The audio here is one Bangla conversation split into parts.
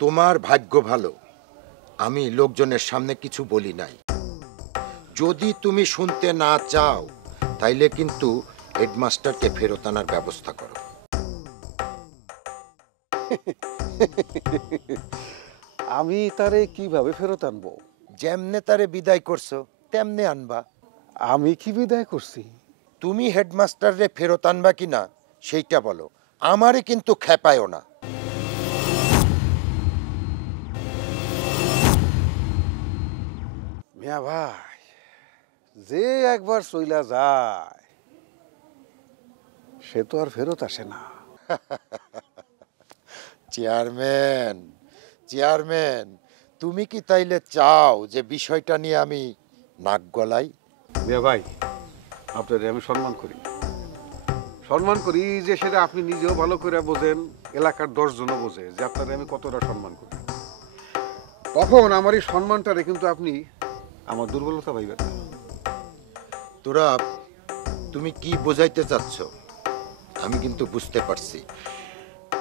তোমার ভাগ্য ভালো, আমি লোকজনের সামনে কিছু বলি নাই। যদি তুমি শুনতে না চাও তাইলে কিন্তু হেডমাস্টারকে ফেরত আনার ব্যবস্থা করো। আমি তারে কিভাবে ফেরত আনবো? যেমনে তারে বিদায় করছো তেমনে আনবা। আমি কি বিদায় করছি? তুমি হেডমাস্টাররে ফেরত আনবা কিনা সেইটা বলো, আমারে কিন্তু খেপায়ও না। মিয়া ভাই, যে একবার চইলা যায় সে তো আর ফেরত আসে না। চেয়ারম্যান, চেয়ারম্যান, তুমি কি তাইলে চাও যে বিষয়টা নিয়ে আমি নাক গলাই? মিয়া ভাই, আপনারে আমি সম্মান করি যে সেটা আপনি নিজেও ভালো করে বোঝেন, এলাকার 10 জনও বোঝে যে আপনারে আমি কতটা সম্মান করি। তখন আমার এই সম্মানটারে কিন্তু আপনি আমার দুর্বলতা ভাইবেন না। তোরা, তুমি কি বোঝাইতে চাচ্ছ আমি কিন্তু বুঝতে পারছি।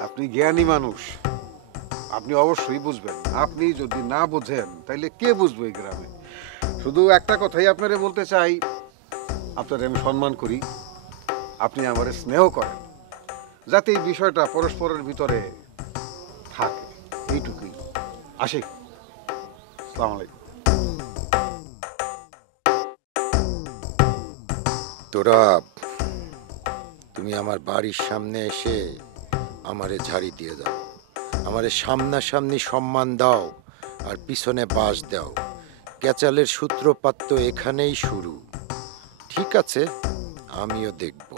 আপনি জ্ঞানী মানুষ, আপনি অবশ্যই বুঝবেন। আপনি যদি না বোঝেন তাইলে কে বুঝবে এই গ্রামে? শুধু একটা কথাই আপনারে বলতে চাই, আপনারে আমি সম্মান করি, আপনি আমারে স্নেহ করেন, যাতে এই বিষয়টা পরস্পরের ভিতরে থাকে, এইটুকুই। আসি, আসসালামু আলাইকুম। তোরা, তুমি আমার বাড়ির সামনে এসে আমারে ঝাড়ি দিয়ে দাও, আমারে সামনাসামনি সম্মান দাও আর পিছনে বাঁশ দাও। ক্যাচালের সূত্রপাত তো এখানেই শুরু। ঠিক আছে, আমিও দেখব।